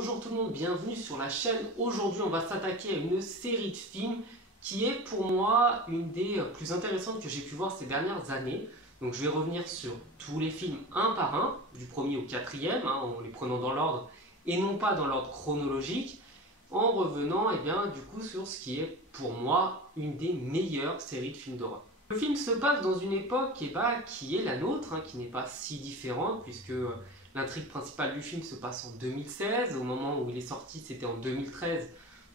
Bonjour tout le monde, bienvenue sur la chaîne. Aujourd'hui on va s'attaquer à une série de films qui est pour moi une des plus intéressantes que j'ai pu voir ces dernières années. Donc je vais revenir sur tous les films un par un, du premier au quatrième, en les prenant dans l'ordre et non pas dans l'ordre chronologique, en revenant du coup sur ce qui est pour moi une des meilleures séries de films d'horreur. Le film se passe dans une époque qui est la nôtre, qui n'est pas si différente puisque l'intrigue principale du film se passe en 2016, au moment où il est sorti c'était en 2013,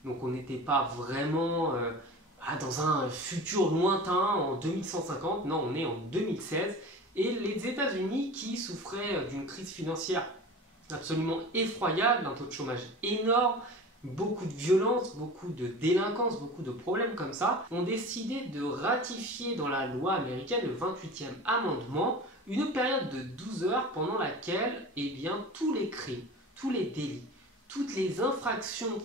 donc on n'était pas vraiment dans un futur lointain en 2150, non on est en 2016, et les États-Unis qui souffraient d'une crise financière absolument effroyable, un taux de chômage énorme, beaucoup de violence, beaucoup de délinquance, beaucoup de problèmes comme ça, ont décidé de ratifier dans la loi américaine le 28e amendement une période de 12 heures pendant laquelle tous les crimes, tous les délits, toutes les infractions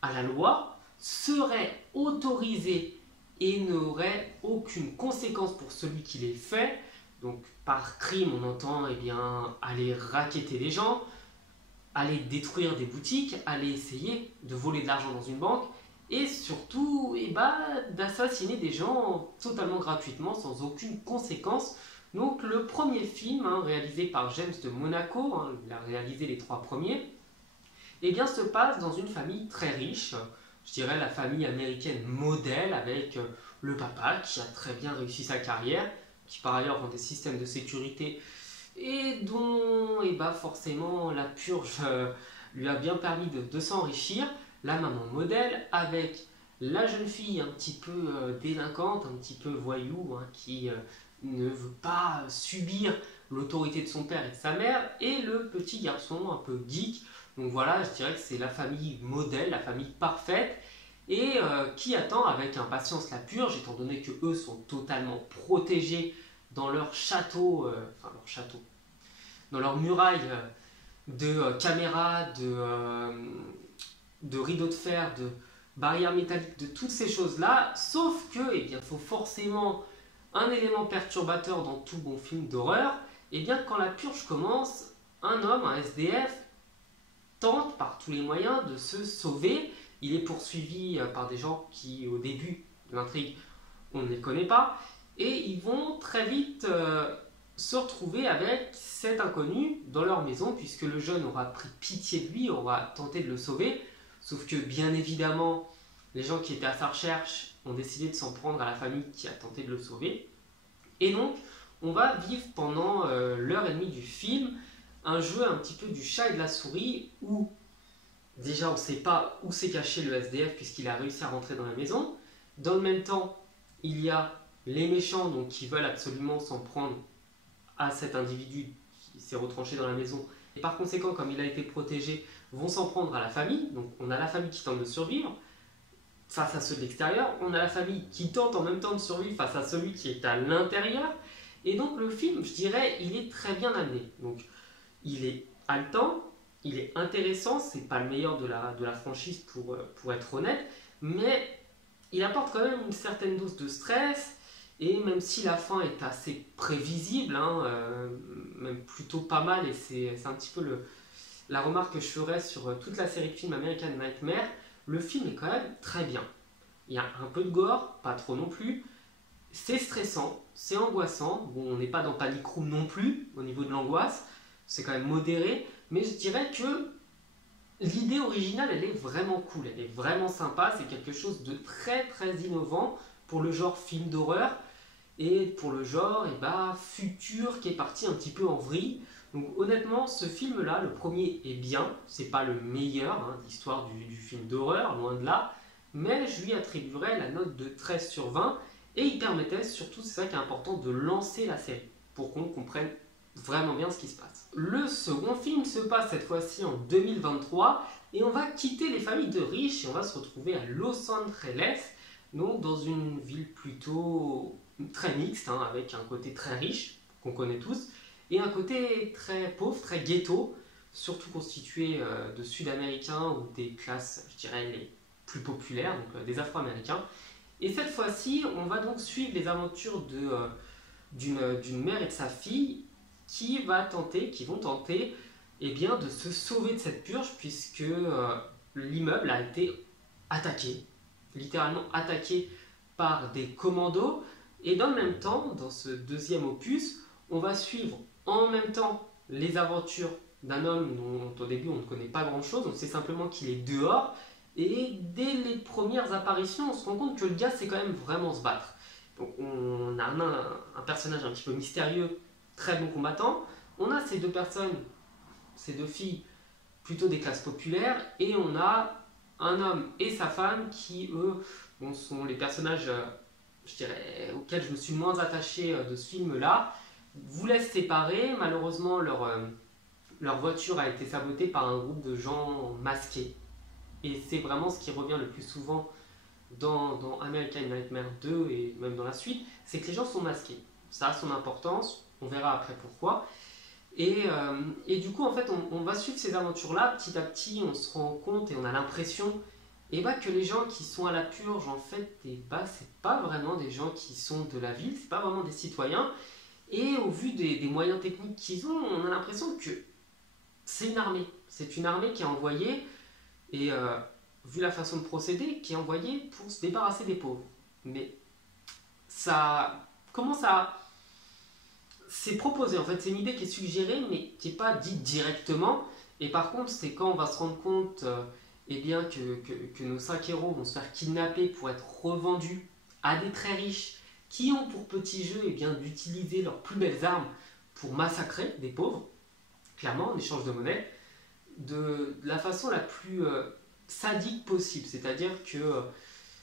à la loi seraient autorisés et n'auraient aucune conséquence pour celui qui les fait. Donc par crime on entend aller racketter les gens, aller détruire des boutiques, aller essayer de voler de l'argent dans une banque et surtout d'assassiner des gens totalement gratuitement sans aucune conséquence. Donc le premier film réalisé par James de Monaco, il a réalisé les 3 premiers, se passe dans une famille très riche, je dirais la famille américaine modèle avec le papa qui a très bien réussi sa carrière, qui par ailleurs vend des systèmes de sécurité et dont forcément la purge lui a bien permis de s'enrichir, la maman modèle avec la jeune fille un petit peu délinquante, un petit peu voyou, qui ne veut pas subir l'autorité de son père et de sa mère, et le petit garçon un peu geek. Donc voilà, je dirais que c'est la famille modèle, la famille parfaite, et qui attend avec impatience la purge, étant donné que eux sont totalement protégés dans leur château, dans leur muraille de caméras, de rideaux de fer, de barrières métalliques, de toutes ces choses-là, sauf que, faut forcément un élément perturbateur dans tout bon film d'horreur, quand la purge commence, un homme, un SDF, tente par tous les moyens de se sauver. Il est poursuivi par des gens qui, au début de l'intrigue, on ne les connaît pas, et ils vont très vite se retrouver avec cet inconnu dans leur maison, puisque le jeune aura pris pitié de lui, aura tenté de le sauver, sauf que bien évidemment, les gens qui étaient à sa recherche ont décidé de s'en prendre à la famille qui a tenté de le sauver. Et donc, on va vivre pendant l'heure et demie du film un jeu un petit peu du chat et de la souris, où déjà on ne sait pas où s'est caché le SDF puisqu'il a réussi à rentrer dans la maison. Dans le même temps, il y a les méchants qui veulent absolument s'en prendre à cet individu qui s'est retranché dans la maison. Et par conséquent, comme il a été protégé, vont s'en prendre à la famille. Donc on a la famille qui tente de survivre face à ceux de l'extérieur. On a la famille qui tente en même temps de survivre face à celui qui est à l'intérieur. Et donc le film, je dirais, il est très bien amené. Donc il est haletant, il est intéressant, c'est pas le meilleur de la franchise pour être honnête, mais il apporte quand même une certaine dose de stress, et même si la fin est assez prévisible, même plutôt pas mal, et c'est un petit peu la remarque que je ferais sur toute la série de films American Nightmare, le film est quand même très bien. Il y a un peu de gore, pas trop non plus, c'est stressant, c'est angoissant, bon on n'est pas dans Panic Room non plus au niveau de l'angoisse, c'est quand même modéré, mais je dirais que l'idée originale, elle est vraiment cool, elle est vraiment sympa, c'est quelque chose de très très innovant pour le genre film d'horreur et pour le genre futur qui est parti un petit peu en vrille. Donc honnêtement, ce film-là, le premier est bien, c'est pas le meilleur d'histoire du film d'horreur, loin de là, mais je lui attribuerais la note de 13 sur 20 et il permettait surtout, c'est ça qui est important, de lancer la série pour qu'on comprenne vraiment bien ce qui se passe. Le second film se passe cette fois-ci en 2023 et on va quitter les familles de riches et on va se retrouver à Los Angeles, donc dans une ville plutôt très mixte, avec un côté très riche qu'on connaît tous et un côté très pauvre, très ghetto, surtout constitué de Sud-Américains ou des classes, je dirais, les plus populaires, donc des Afro-Américains. Et cette fois-ci, on va donc suivre les aventures d'une mère et de sa fille qui vont tenter eh bien, de se sauver de cette purge puisque l'immeuble a été attaqué, littéralement attaqué par des commandos. Et dans le même temps, dans ce deuxième opus, on va suivre en même temps les aventures d'un homme dont au début on ne connaît pas grand chose, on sait simplement qu'il est dehors, et dès les premières apparitions on se rend compte que le gars sait quand même vraiment se battre. Donc on a un personnage un petit peu mystérieux, très bon combattant, on a ces deux personnes, ces deux filles plutôt des classes populaires, et on a un homme et sa femme qui eux sont les personnages je dirais, auxquels je me suis le moins attaché de ce film-là, vous laisse séparer. Malheureusement, leur voiture a été sabotée par un groupe de gens masqués. Et c'est vraiment ce qui revient le plus souvent dans American Nightmare 2 et même dans la suite, c'est que les gens sont masqués. Ça a son importance, on verra après pourquoi. Et du coup, en fait, on va suivre ces aventures-là. Petit à petit, on se rend compte et on a l'impression que les gens qui sont à la purge, en fait, c'est pas vraiment des gens qui sont de la ville, c'est pas vraiment des citoyens. Et au vu des moyens techniques qu'ils ont, on a l'impression que c'est une armée. C'est une armée qui est envoyée, et vu la façon de procéder, qui est envoyée pour se débarrasser des pauvres. Mais ça commence à... C'est proposé, en fait, c'est une idée qui est suggérée, mais qui n'est pas dite directement. Et par contre, c'est quand on va se rendre compte que nos 5 héros vont se faire kidnapper pour être revendus à des très riches qui ont pour petit jeu d'utiliser leurs plus belles armes pour massacrer des pauvres, clairement en échange de monnaie, de la façon la plus sadique possible. C'est-à-dire que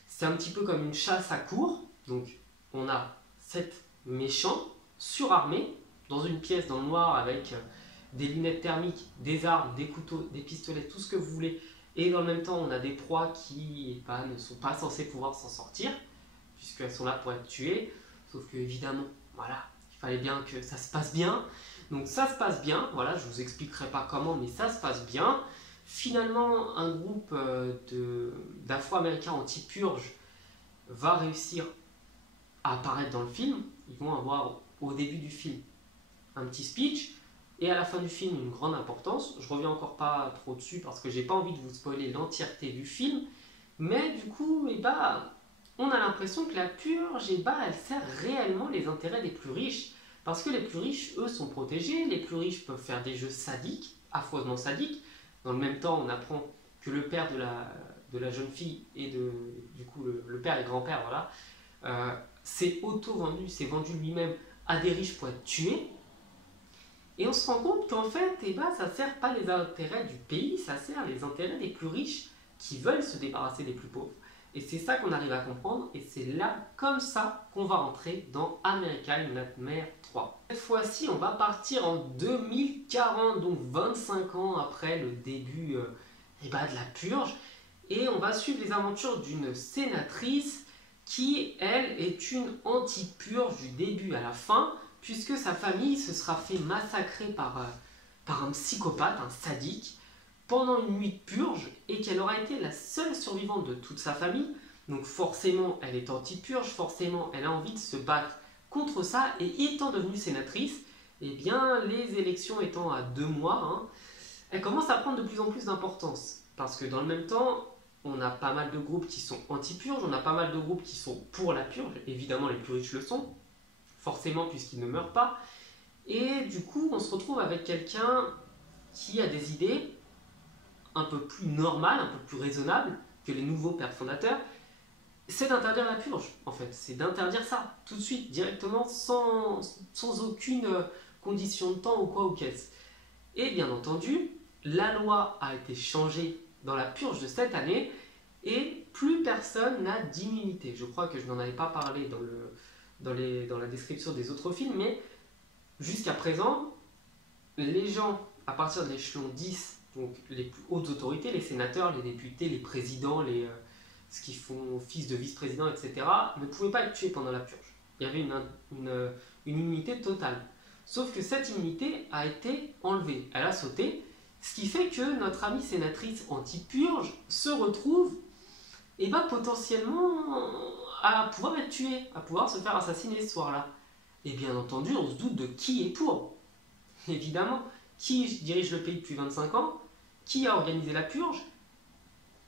c'est un petit peu comme une chasse à courre. Donc on a 7 méchants surarmés dans une pièce dans le noir avec des lunettes thermiques, des armes, des couteaux, des pistolets, tout ce que vous voulez. Et dans le même temps, on a des proies qui ne sont pas censées pouvoir s'en sortir, puisqu'elles sont là pour être tuées. Sauf que évidemment, voilà, il fallait bien que ça se passe bien. Donc ça se passe bien, voilà, je vous expliquerai pas comment, mais ça se passe bien. Finalement, un groupe d'Afro-Américains anti-purge va réussir à apparaître dans le film. Ils vont avoir au début du film un petit speech, et à la fin du film une grande importance. Je reviens encore pas trop dessus parce que j'ai pas envie de vous spoiler l'entièreté du film, mais du coup, on a l'impression que la purge, elle sert réellement les intérêts des plus riches, parce que les plus riches, eux, sont protégés, les plus riches peuvent faire des jeux sadiques, affreusement sadiques. Dans le même temps, on apprend que le père de la jeune fille et du coup le père et grand-père, voilà, s'est auto-vendu, s'est vendu lui-même à des riches pour être tué. Et on se rend compte qu'en fait, ça ne sert pas les intérêts du pays, ça sert les intérêts des plus riches qui veulent se débarrasser des plus pauvres. Et c'est ça qu'on arrive à comprendre, et c'est là, comme ça, qu'on va rentrer dans American Nightmare 3. Cette fois-ci, on va partir en 2040, donc 25 ans après le début de la purge, et on va suivre les aventures d'une sénatrice qui, elle, est une anti-purge du début à la fin, puisque sa famille se sera fait massacrer par un psychopathe, un sadique, pendant une nuit de purge, et qu'elle aura été la seule survivante de toute sa famille. Donc forcément, elle est anti-purge, forcément, elle a envie de se battre contre ça, et étant devenue sénatrice, les élections étant à 2 mois, elle commence à prendre de plus en plus d'importance. Parce que dans le même temps, on a pas mal de groupes qui sont anti-purge, on a pas mal de groupes qui sont pour la purge, évidemment les plus riches le sont, forcément puisqu'ils ne meurent pas, et du coup on se retrouve avec quelqu'un qui a des idées un peu plus normales, un peu plus raisonnables que les nouveaux pères fondateurs. C'est d'interdire la purge, en fait, c'est d'interdire ça, tout de suite, directement, sans aucune condition de temps ou quoi ou qu'est-ce. Et bien entendu, la loi a été changée dans la purge de cette année, et plus personne n'a d'immunité. Je crois que je n'en avais pas parlé dans la description des autres films, mais jusqu'à présent, les gens à partir de l'échelon 10, donc les plus hautes autorités, les sénateurs, les députés, les présidents, ce qui font office de vice-président, etc., ne pouvaient pas être tués pendant la purge. Il y avait une immunité totale. Sauf que cette immunité a été enlevée, elle a sauté, ce qui fait que notre amie sénatrice anti-purge se retrouve potentiellement à pouvoir être tuée, à pouvoir se faire assassiner ce soir-là. Et bien entendu, on se doute de qui est pour. Évidemment, qui dirige le pays depuis 25 ans, qui a organisé la purge,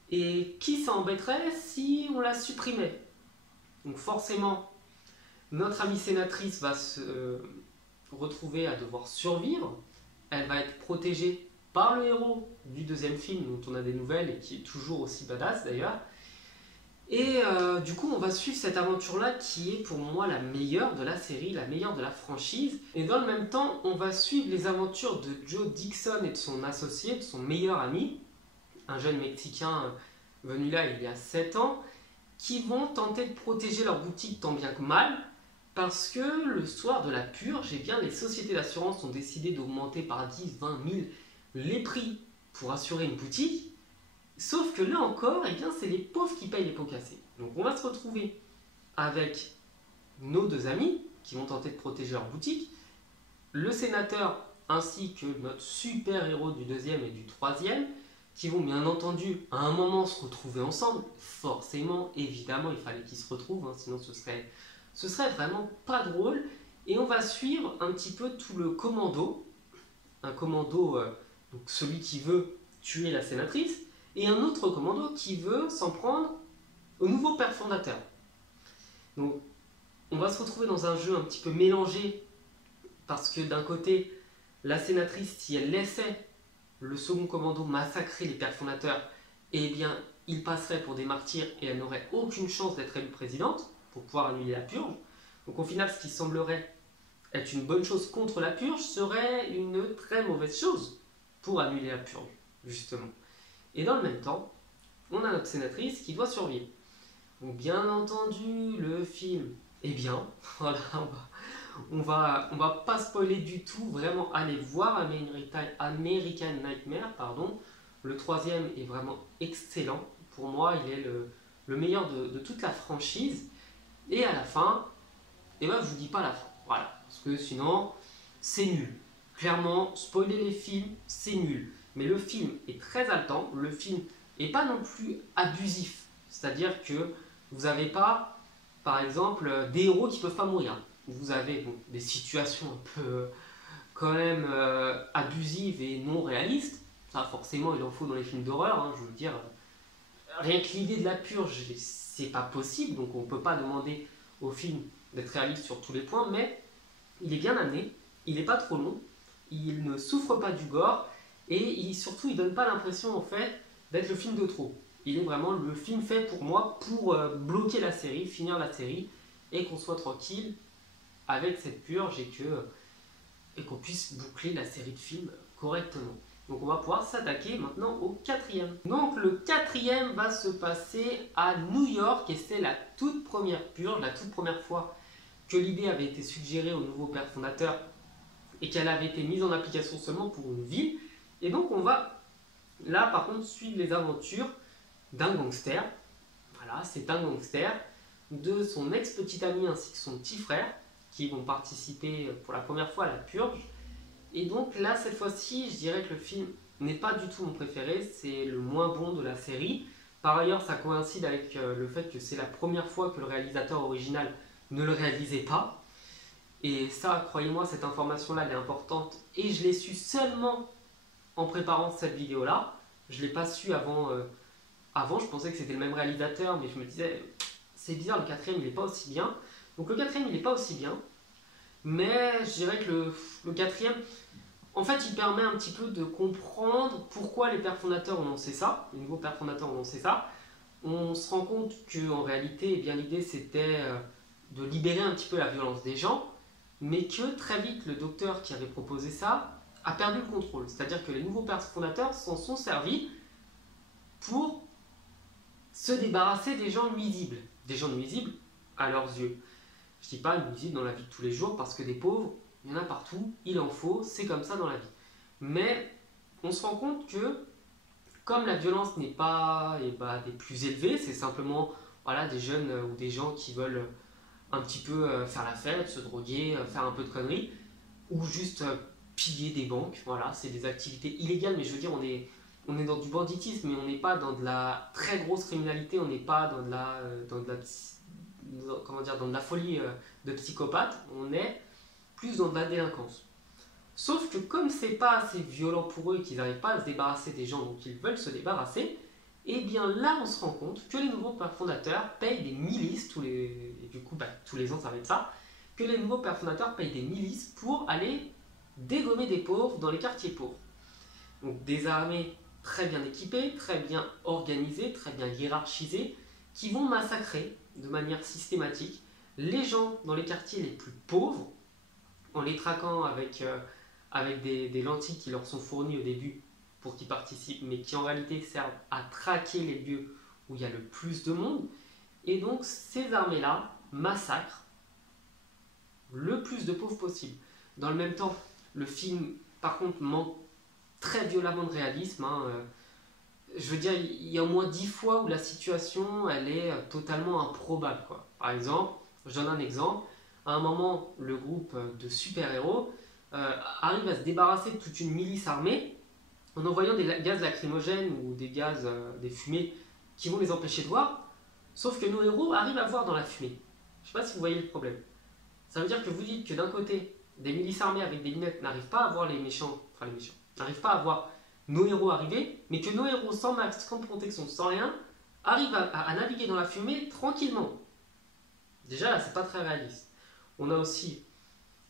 et qui s'embêterait si on la supprimait. Donc forcément, notre amie sénatrice va se retrouver à devoir survivre. Elle va être protégée par le héros du deuxième film, dont on a des nouvelles et qui est toujours aussi badass d'ailleurs. Et du coup, on va suivre cette aventure-là qui est pour moi la meilleure de la série, la meilleure de la franchise. Et dans le même temps, on va suivre les aventures de Joe Dixon et de son associé, de son meilleur ami, un jeune Mexicain venu là il y a 7 ans, qui vont tenter de protéger leur boutique tant bien que mal, parce que le soir de la purge, eh bien, les sociétés d'assurance ont décidé d'augmenter par 10, 20 000 les prix pour assurer une boutique. Sauf que là encore, eh bien, c'est les pauvres qui payent les pots cassés. Donc on va se retrouver avec nos deux amis qui vont tenter de protéger leur boutique, le sénateur ainsi que notre super-héros du deuxième et du troisième, qui vont bien entendu à un moment se retrouver ensemble. Forcément, évidemment, il fallait qu'ils se retrouvent, hein, sinon ce serait vraiment pas drôle. Et on va suivre un petit peu tout le commando, un commando, donc celui qui veut tuer la sénatrice, et un autre commando qui veut s'en prendre au nouveau père fondateur. Donc on va se retrouver dans un jeu un petit peu mélangé, parce que d'un côté, la sénatrice, si elle laissait le second commando massacrer les pères fondateurs, eh bien, il passerait pour des martyrs et elle n'aurait aucune chance d'être élue présidente pour pouvoir annuler la purge. Donc au final, ce qui semblerait être une bonne chose contre la purge serait une très mauvaise chose pour annuler la purge, justement. Et dans le même temps, on a notre sénatrice qui doit survivre. Donc bien entendu, le film est bien. Voilà, on va pas spoiler du tout, vraiment aller voir American Nightmare, pardon. Le troisième est vraiment excellent. Pour moi, il est le meilleur de toute la franchise. Et à la fin, eh ben, je vous dis pas la fin. Voilà, parce que sinon, c'est nul. Clairement, spoiler les films, c'est nul. Mais le film est très haletant, le film n'est pas non plus abusif. C'est-à-dire que vous n'avez pas, par exemple, des héros qui ne peuvent pas mourir. Vous avez des situations un peu quand même abusives et non réalistes. Ça, forcément, il en faut dans les films d'horreur. Hein, je veux dire, rien que l'idée de la purge, c'est pas possible. Donc on ne peut pas demander au film d'être réaliste sur tous les points. Mais il est bien amené, il n'est pas trop long, il ne souffre pas du gore. Et surtout, il ne donne pas l'impression en fait d'être le film de trop. Il est vraiment le film fait pour moi pour bloquer la série, finir la série et qu'on soit tranquille avec cette purge et qu'on puisse boucler la série de films correctement. Donc on va pouvoir s'attaquer maintenant au quatrième. Donc le quatrième va se passer à New York et c'est la toute première purge, la toute première fois que l'idée avait été suggérée au nouveau père fondateur et qu'elle avait été mise en application seulement pour une ville. Et donc on va là par contre suivre les aventures d'un gangster. Voilà, c'est un gangster, de son ex-petit ami ainsi que son petit frère qui vont participer pour la première fois à la purge. Et donc là cette fois-ci je dirais que le film n'est pas du tout mon préféré, c'est le moins bon de la série. Par ailleurs ça coïncide avec le fait que c'est la première fois que le réalisateur original ne le réalisait pas. Et ça, croyez-moi, cette information-là elle est importante et je l'ai su seulement en préparant cette vidéo-là. Je ne l'ai pas su avant, je pensais que c'était le même réalisateur, mais je me disais, c'est bizarre, le quatrième, il n'est pas aussi bien. Donc le quatrième, il n'est pas aussi bien, mais je dirais que le quatrième, en fait, il permet un petit peu de comprendre pourquoi les pères fondateurs ont lancé ça, les nouveaux pères fondateurs ont lancé ça. On se rend compte qu'en réalité, eh bien, l'idée, c'était de libérer un petit peu la violence des gens, mais que très vite, le docteur qui avait proposé ça a perdu le contrôle. C'est-à-dire que les nouveaux pères fondateurs s'en sont servis pour se débarrasser des gens nuisibles à leurs yeux. Je ne dis pas nuisibles dans la vie de tous les jours parce que des pauvres, il y en a partout, il en faut, c'est comme ça dans la vie. Mais on se rend compte que comme la violence n'est pas des plus élevées, c'est simplement voilà, des jeunes ou des gens qui veulent un petit peu faire la fête, se droguer, faire un peu de conneries, ou juste piller des banques, voilà, c'est des activités illégales, mais je veux dire, on est dans du banditisme, mais on n'est pas dans de la très grosse criminalité, on n'est pas dans de la folie de psychopathe, on est plus dans de la délinquance. Sauf que comme c'est pas assez violent pour eux et qu'ils n'arrivent pas à se débarrasser des gens dont ils veulent se débarrasser, et bien là on se rend compte que les nouveaux pères fondateurs payent des milices, et du coup tous les ans ça va être ça, que les nouveaux pères fondateurs payent des milices pour aller dégommer des pauvres dans les quartiers pauvres. Donc des armées très bien équipées, très bien organisées, très bien hiérarchisées, qui vont massacrer de manière systématique les gens dans les quartiers les plus pauvres, en les traquant avec des lentilles qui leur sont fournies au début pour qu'ils participent, mais qui en réalité servent à traquer les lieux où il y a le plus de monde. Et donc ces armées-là massacrent le plus de pauvres possible. Dans le même temps, le film, par contre, manque très violemment de réalisme. Je veux dire, il y a au moins 10 fois où la situation, elle est totalement improbable, quoi. Par exemple, je donne un exemple. À un moment, le groupe de super-héros arrive à se débarrasser de toute une milice armée en envoyant des gaz lacrymogènes ou des gaz, des fumées qui vont les empêcher de voir. Sauf que nos héros arrivent à voir dans la fumée. Je ne sais pas si vous voyez le problème. Ça veut dire que vous dites que d'un côté, des milices armées avec des lunettes n'arrivent pas à voir les méchants, n'arrivent pas à voir nos héros arriver, mais que nos héros sans masque, sans protection, sans rien, arrivent à naviguer dans la fumée tranquillement. Déjà là, c'est pas très réaliste. On a aussi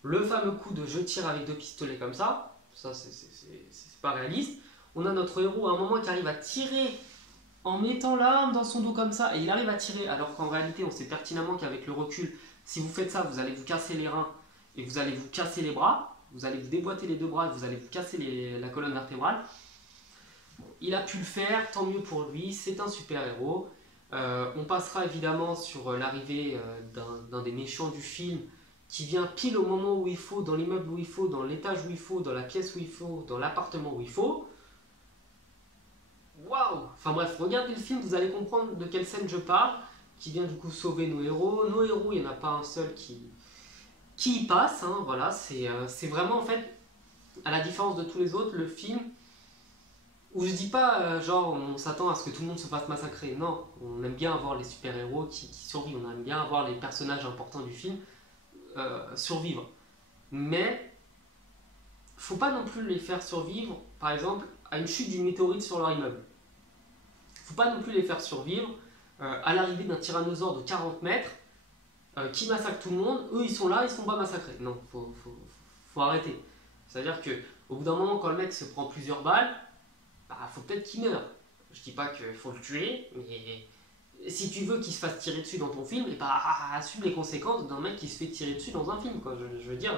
le fameux coup de je tire avec 2 pistolets comme ça c'est pas réaliste. On a notre héros à un moment qui arrive à tirer en mettant l'arme dans son dos comme ça, et il arrive à tirer, alors qu'en réalité, on sait pertinemment qu'avec le recul, si vous faites ça, vous allez vous casser les reins et vous allez vous casser les bras, vous allez vous déboîter les 2 bras et vous allez vous casser la colonne vertébrale. Il a pu le faire, tant mieux pour lui, c'est un super-héros. On passera évidemment sur l'arrivée d'un des méchants du film qui vient pile au moment où il faut, dans l'immeuble où il faut, dans l'étage où il faut, dans la pièce où il faut, dans l'appartement où il faut. Waouh! Enfin bref, regardez le film, vous allez comprendre de quelle scène je parle, qui vient du coup sauver nos héros. Nos héros, il n'y en a pas un seul qui y passe, hein, voilà, c'est vraiment en fait, à la différence de tous les autres, le film où je dis pas genre on s'attend à ce que tout le monde se fasse massacrer, non, on aime bien avoir les super-héros qui survivent, on aime bien avoir les personnages importants du film survivre, mais faut pas non plus les faire survivre, par exemple, à une chute d'une météorite sur leur immeuble. Faut pas non plus les faire survivre à l'arrivée d'un tyrannosaure de 40 mètres qui massacre tout le monde, eux ils sont là, ils se font pas massacrer. Non, faut arrêter. C'est-à-dire que au bout d'un moment, quand le mec se prend plusieurs balles, bah, faut peut-être qu'il meure. Je dis pas qu'il faut le tuer, mais si tu veux qu'il se fasse tirer dessus dans ton film, et bah, assume les conséquences d'un mec qui se fait tirer dessus dans un film, quoi. Je veux dire,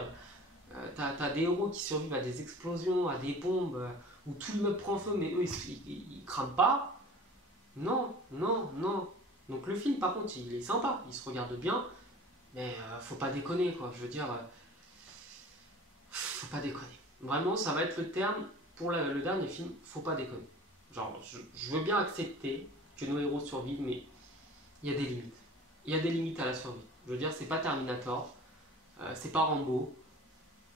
t'as des héros qui survivent à des explosions, à des bombes, où tout l'immeuble prend feu, mais eux ils crament pas. Non, non, non. Donc le film, par contre, il est sympa, il se regarde bien, mais faut pas déconner, quoi. Je veux dire, faut pas déconner. Vraiment, ça va être le terme pour le dernier film, faut pas déconner. Genre, je veux bien accepter que nos héros survivent, mais il y a des limites. Il y a des limites à la survie. Je veux dire, c'est pas Terminator, c'est pas Rambo,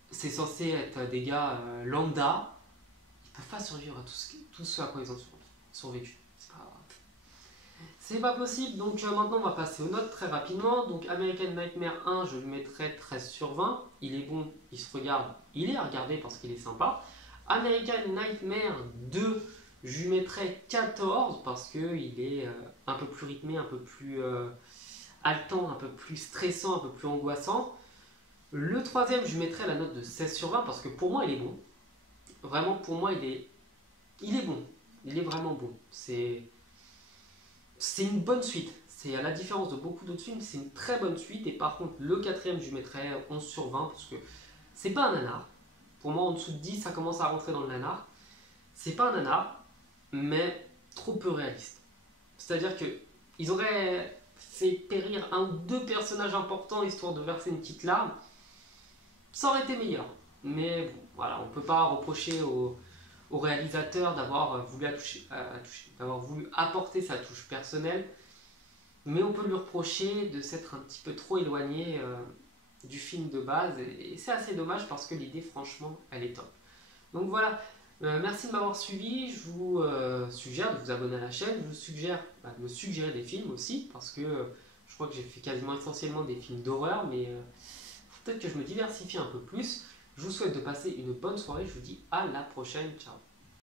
c'est censé être des gars lambda, ils peuvent pas survivre à tout ce à quoi ils ont survécu. C'est pas possible, donc maintenant on va passer aux notes très rapidement. Donc American Nightmare 1, je lui mettrai 13 sur 20. Il est bon, il se regarde, il est à regarder parce qu'il est sympa. American Nightmare 2, je lui mettrai 14 parce qu'il est un peu plus rythmé, un peu plus haletant, un peu plus stressant, un peu plus angoissant. Le troisième, je lui mettrai la note de 16 sur 20 parce que pour moi il est bon. Vraiment, pour moi il est bon. Il est vraiment bon. C'est une bonne suite. C'est à la différence de beaucoup d'autres films, c'est une très bonne suite. Et par contre, le quatrième, je lui mettrais 11 sur 20 parce que c'est pas un nanar. Pour moi, en dessous de 10, ça commence à rentrer dans le nanar. C'est pas un nanar, mais trop peu réaliste. C'est-à-dire que ils auraient fait périr un ou 2 personnages importants histoire de verser une petite larme. Ça aurait été meilleur. Mais bon, voilà, on peut pas reprocher au réalisateur d'avoir voulu, d'avoir voulu apporter sa touche personnelle, mais on peut lui reprocher de s'être un petit peu trop éloigné du film de base, et c'est assez dommage parce que l'idée, franchement, elle est top. Donc voilà, merci de m'avoir suivi, je vous suggère de vous abonner à la chaîne, je vous suggère de me suggérer des films aussi, parce que je crois que j'ai fait quasiment essentiellement des films d'horreur, mais faut peut-être que je me diversifie un peu plus. Je vous souhaite de passer une bonne soirée. Je vous dis à la prochaine. Ciao.